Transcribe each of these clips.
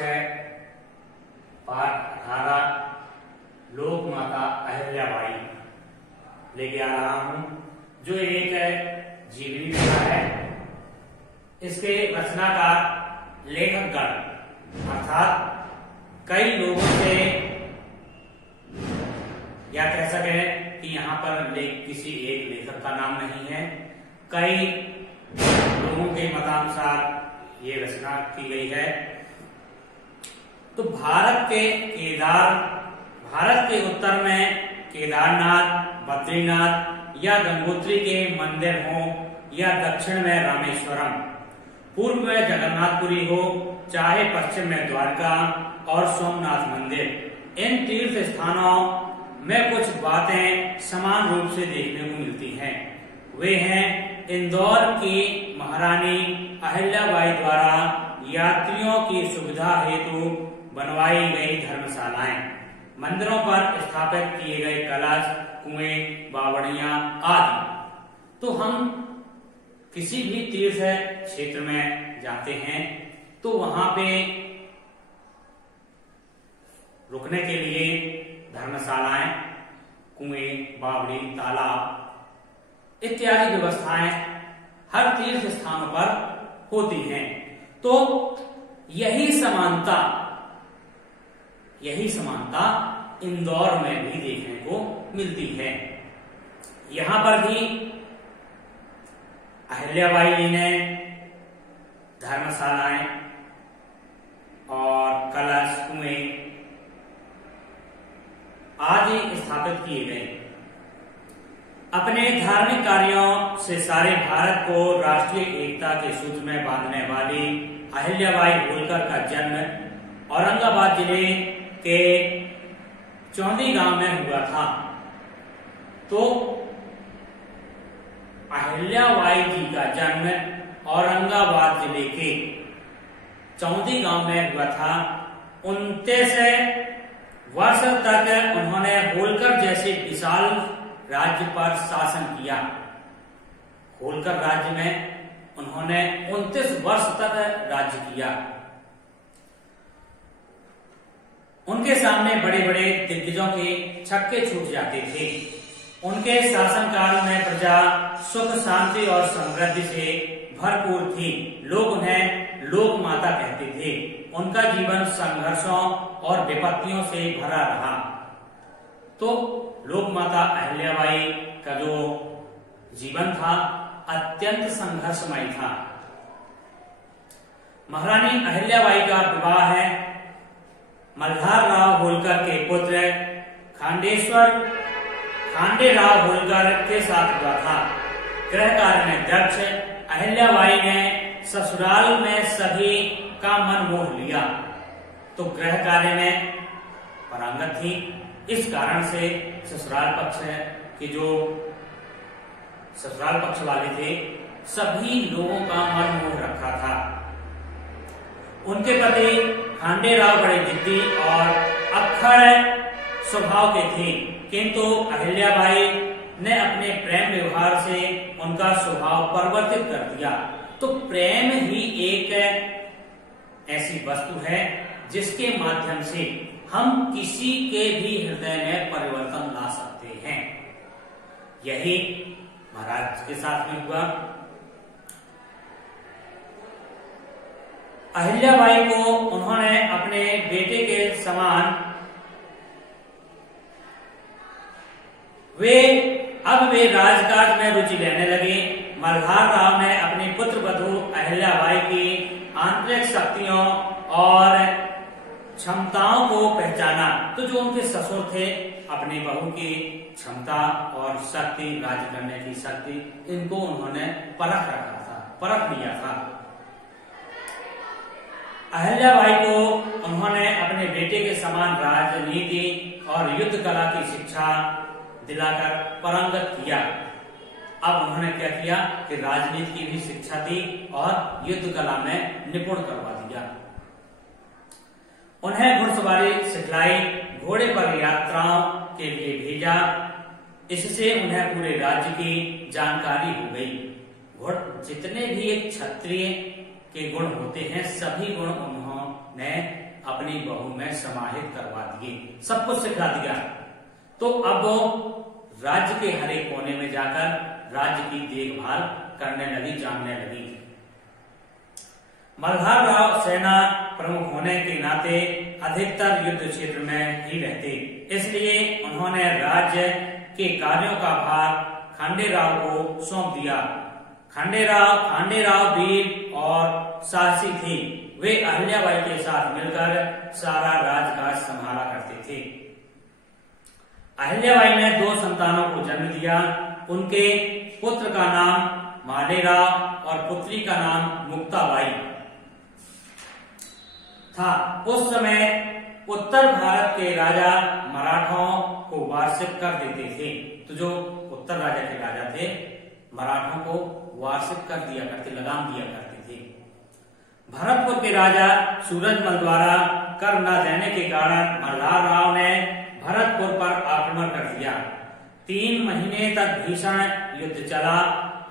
है पाठ 18 लोक माता अहिल्याबाई लेके आ रहा हूं, जो एक जीवनी कथा है। इसके रचनाकार लेखकगण अर्थात कई लोगों से, या कह सके कि यहाँ पर किसी एक लेखक का नाम नहीं है, कई लोगों के मतानुसार ये रचना की गई है। तो भारत के उत्तर में केदारनाथ, बद्रीनाथ या गंगोत्री के मंदिर हो, या दक्षिण में रामेश्वरम, पूर्व में जगन्नाथपुरी हो, चाहे पश्चिम में द्वारका और सोमनाथ मंदिर, इन तीर्थ स्थानों में कुछ बातें समान रूप से देखने को मिलती हैं। वे हैं इंदौर की महारानी अहिल्याबाई द्वारा यात्रियों की सुविधा हेतु बनवाई गई धर्मशालाएं, मंदिरों पर स्थापित किए गए कलश, कुएं, बावड़ियां आदि। तो हम किसी भी तीर्थ क्षेत्र में जाते हैं तो वहां पे रुकने के लिए धर्मशालाएं, कुएं, बावड़ी, तालाब इत्यादि व्यवस्थाएं हर तीर्थ स्थानों पर होती हैं। तो यही समानता इंदौर में भी देखने को मिलती है। यहां पर भी अहिल्याबाई जी ने धर्मशालाएं और कलश, कुएं आदि स्थापित किए गए। अपने धार्मिक कार्यों से सारे भारत को राष्ट्रीय एकता के सूत्र में बांधने वाली अहिल्याबाई होलकर का जन्म औरंगाबाद जिले के चौंदी गांव में हुआ था। तो अहिल्याबाई जी का जन्म औरंगाबाद जिले के चौंदी गांव में हुआ था। 29 वर्ष तक उन्होंने होलकर जैसे विशाल राज्य पर शासन किया। होलकर राज्य में उन्होंने 29 वर्ष तक राज्य किया। उनके सामने बड़े बड़े दिग्गजों के छक्के छूट जाते थे। उनके शासनकाल में प्रजा सुख, शांति और समृद्धि से भरपूर थी। लोग उन्हें लोक माता कहते थे। उनका जीवन संघर्षों और विपत्तियों से भरा रहा। तो लोक माता अहिल्याबाई का जो जीवन था अत्यंत संघर्षमय था। महारानी अहिल्याबाई का विवाह है मल्हार राव होलकर के पुत्र खांडेराव होलकर के साथ हुआ था। गृह कार्य में दक्ष अहिल्याबाई ने ससुराल में सभी का मन मोह लिया। तो गृह कार्य में पारंगत थी। इस कारण से ससुराल पक्ष वाले थे, सभी लोगों का मन मोह रखा था। उनके पति खांडेराव बड़े जिद्दी और अक्खड़ स्वभाव के थे, किंतु अहिल्याबाई ने अपने प्रेम व्यवहार से उनका स्वभाव परिवर्तित कर दिया। तो प्रेम ही एक ऐसी वस्तु है जिसके माध्यम से हम किसी के भी हृदय में परिवर्तन ला सकते हैं। यही महाराज के साथ भी हुआ। अहिल्याबाई को उन्होंने अपने बेटे के समान वे राजकाज में रुचि लेने लगे। मल्हार राव ने अपनी पुत्र वधू अहिल्याबाई की आंतरिक शक्तियों और क्षमताओं को पहचाना। तो जो उनके ससुर थे, अपनी बहू की क्षमता और शक्ति, राज्य करने की शक्ति, इनको उन्होंने परख लिया था। अहिल्याबाई को उन्होंने अपने बेटे के समान राजनीति और युद्ध कला की शिक्षा दिलाकर पारंगत किया। अब उन्होंने क्या किया कि राजनीति की भी शिक्षा दी और युद्ध कला में निपुण करवा दिया। उन्हें घुड़सवारी सिखलाई, घोड़े पर यात्राओं के लिए भेजा। इससे उन्हें पूरे राज्य की जानकारी हो गई। जितने भी एक क्षत्रिय के गुण होते हैं, सभी गुण उन्होंने अपनी बहू में समाहित करवा दिए, सब कुछ सिखा दिया। तो अब वो राज्य के हर एक कोने में जाकर राज्य की देखभाल करने लगी, जानने लगी। मल्हार राव सेना प्रमुख होने के नाते अधिकतर युद्ध क्षेत्र में ही रहते, इसलिए उन्होंने राज्य के कार्यों का भार खांडेराव को सौंप दिया। खांडेराव वीर और साहसी थे। वे अहिल्याबाई के साथ मिलकर सारा राजकाज संभाला करते थे। अहिल्याबाई ने 2 संतानों को जन्म दिया। उनके पुत्र का नाम मालेराव और पुत्री का नाम मुक्ताबाई था। उस समय उत्तर भारत के राजा मराठों को वार्षिक कर देते थे। तो जो उत्तर राज्य के राजा थे, मराठों को वार्षिक कर दिया करते, लगाम दिया करते थे। भरतपुर के राजा सूरजमल द्वारा कर न देने के कारण मल्हार राव ने भरतपुर पर आक्रमण कर दिया। 3 महीने तक भीषण युद्ध चला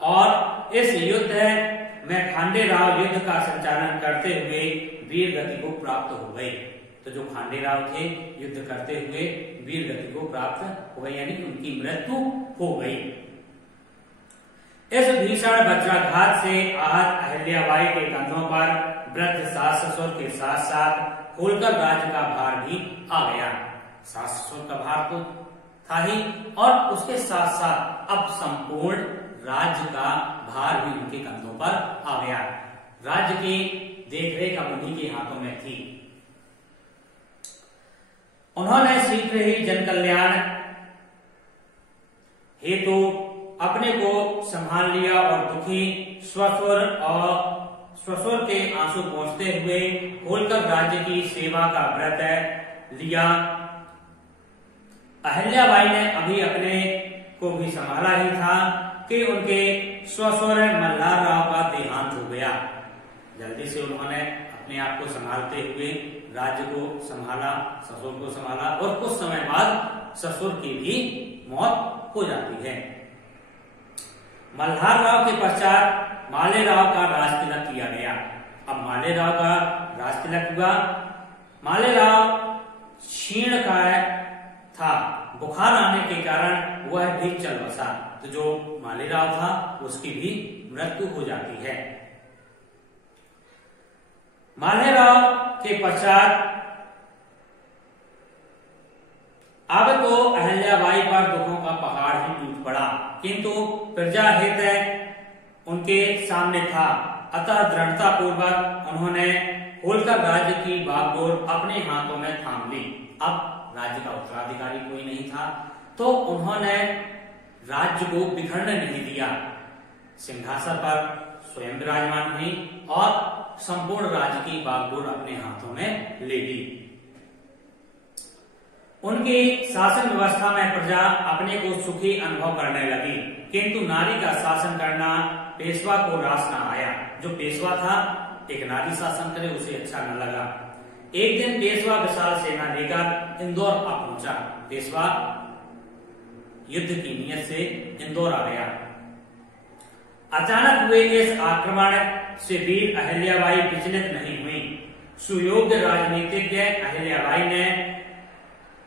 और इस युद्ध में खांडेराव युद्ध का संचालन करते हुए वीर गति को प्राप्त हो गए। तो जो खांडेराव थे, युद्ध करते हुए वीर गति को प्राप्त हो गए, यानी उनकी मृत्यु हो गई। इस भीषण वज्राघात से आहत अहिल्याबाई के कंधों पर वृद्ध सास ससुर के साथ साथ होलकर राज्य का भार भी आ गया। सास ससुर का भार तो था ही, और उसके साथ साथ अब संपूर्ण राज्य का भार भी उनके कंधों पर आ गया। राज्य की देखरेख अब उन्हीं के हाथों में थी। उन्होंने शीघ्र ही जन कल्याण हेतु अपने को संभाल लिया और दुखी ससुर के आंसू पोंछते हुए होलकर राज्य की सेवा का व्रत लिया। अहिल्याबाई ने अभी अपने को भी संभाला ही था कि उनके ससुर मल्हार राव का देहांत हो गया। जल्दी से उन्होंने अपने आप को संभालते हुए राज्य को संभाला, ससुर को संभाला, और कुछ समय बाद ससुर की भी मौत हो जाती है। मल्हार राव के पश्चात मालेराव का राजतिलक किया गया। अब मालेराव का राजतिलक हुआ। मालेराव क्षीणकाय था, बुखार आने के कारण वह भी चल बसा। तो जो मालेराव था उसकी भी मृत्यु हो जाती है। मालेराव के पश्चात अब तो अहिल्याबाई पर दुखों का पहाड़ ही टूट पड़ा, किंतु प्रजा हित उनके सामने था। अतः दृढ़ता पूर्वक उन्होंने होलकर राज्य की बागडोर अपने हाथों में थाम ली। अब राज्य का उत्तराधिकारी कोई नहीं था, तो उन्होंने राज्य को बिखरने नहीं दिया। सिंहासन पर स्वयं विराजमान हुई और संपूर्ण राज्य की बागडोर अपने हाथों में ले ली। उनकी शासन व्यवस्था में प्रजा अपने को सुखी अनुभव करने लगी, किंतु नारी का शासन करना पेशवा को रास न आया। जो पेशवा था, एक नारी शासन करे उसे अच्छा न लगा। एक दिन पेशवा विशाल सेना लेकर इंदौर आ पहुंचा। पेशवा युद्ध की नीयत से इंदौर आ गया। अचानक हुए इस आक्रमण से वीर अहिल्याबाई विचलित नहीं हुई। सुयोग्य राजनीतिज्ञ अहिल्याबाई ने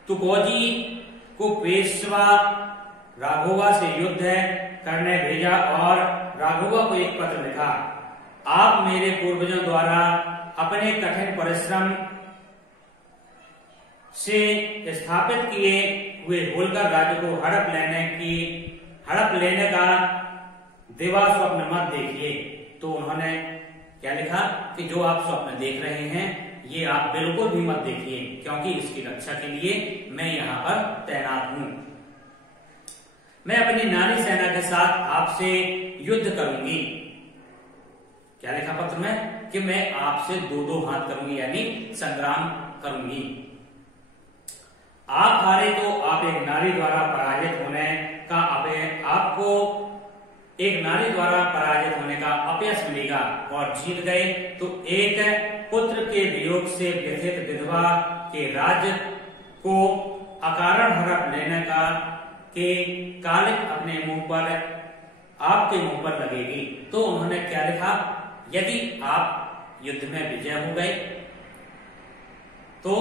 तुकोजी को पेशवा राघोवा से युद्ध करने भेजा और राघोवा को एक पत्र लिखा। आप मेरे पूर्वजों द्वारा अपने कठिन परिश्रम से स्थापित किए हुए होलकर राज्य को हड़प लेने का दिवा स्वप्न मत देखिए। तो उन्होंने क्या लिखा कि जो आप स्वप्न देख रहे हैं ये आप बिल्कुल भी मत देखिए, क्योंकि इसकी रक्षा के लिए मैं यहाँ पर तैनात हूं। मैं अपनी नारी सेना के साथ आपसे युद्ध करूंगी। क्या लिखा पत्र में कि मैं आपसे 2-2 हाथ करूंगी, यानी संग्राम करूंगी। आप हारे तो आप एक नारी द्वारा पराजित होने का आपको एक नारी द्वारा पराजित होने का अपयश मिलेगा, और जीत गए तो एक पुत्र के वियोग से व्यथित विधवा के राज्य को अकारण हड़प लेने का के कालिक अपने मुंह पर आपके मुंह पर लगेगी। तो उन्होंने क्या लिखा, यदि आप युद्ध में विजय हो गए तो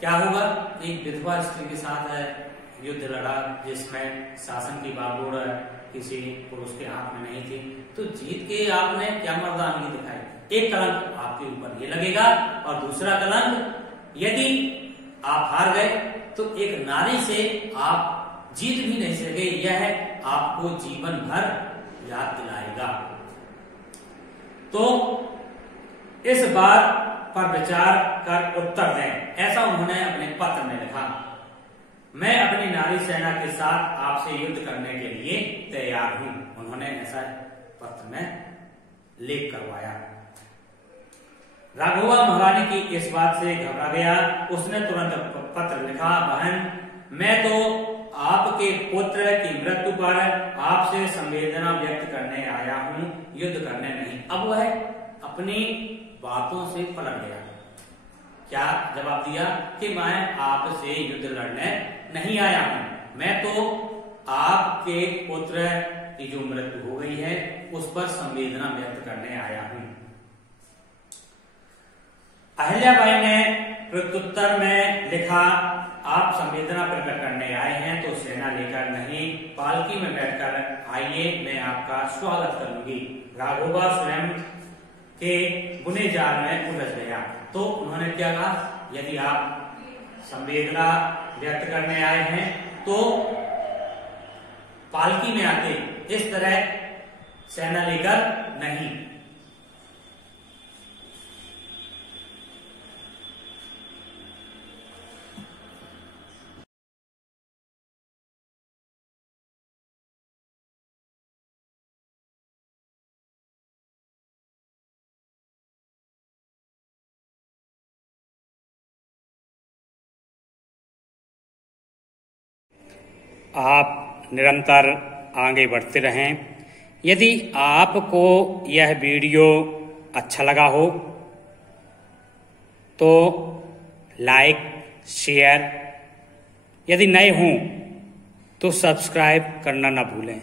क्या होगा, एक विधवा स्त्री के साथ युद्ध लड़ा जिसमें शासन की बागडोर किसी पुरुष के हाथ में नहीं थी, तो जीत के आपने क्या मर्दानगी दिखाई। एक कलंक आपके ऊपर ये लगेगा, और दूसरा कलंक, यदि आप हार गए तो एक नारी से आप जीत भी नहीं सके, यह आपको जीवन भर याद दिलाएगा। तो इस बात पर विचार कर उत्तर दें, ऐसा उन्होंने अपने पत्र में लिखा। मैं अपनी नारी सेना के साथ आपसे युद्ध करने के लिए तैयार हूं, उन्होंने ऐसा पत्र में लेख करवाया। राघवा महारानी की इस बात से घबरा गया, उसने तुरंत पत्र लिखा, बहन मैं तो आपके पुत्र की मृत्यु पर आपसे संवेदना व्यक्त करने आया हूं, युद्ध करने नहीं। अब वह अपनी बातों से पलट गया। क्या जवाब दिया कि मैं आपसे युद्ध लड़ने नहीं आया हूं, मैं तो आपके पुत्र की जो मृत्यु हो गई है उस पर संवेदना व्यक्त करने आया हूं। अहिल्याबाई ने प्रत्युत्तर में लिखा, आप संवेदना प्रकट करने आए हैं तो सेना लेकर नहीं, पालकी में बैठकर आइए, मैं आपका स्वागत करूंगी। राघवा स्वयं के बुने जाल में उलझ गया। तो उन्होंने क्या कहा, यदि आप संवेदना व्यक्त करने आए हैं तो पालकी में आते, इस तरह सेना लेकर नहीं। आप निरंतर आगे बढ़ते रहें। यदि आपको यह वीडियो अच्छा लगा हो तो लाइक, शेयर, यदि नए हों तो सब्सक्राइब करना ना भूलें।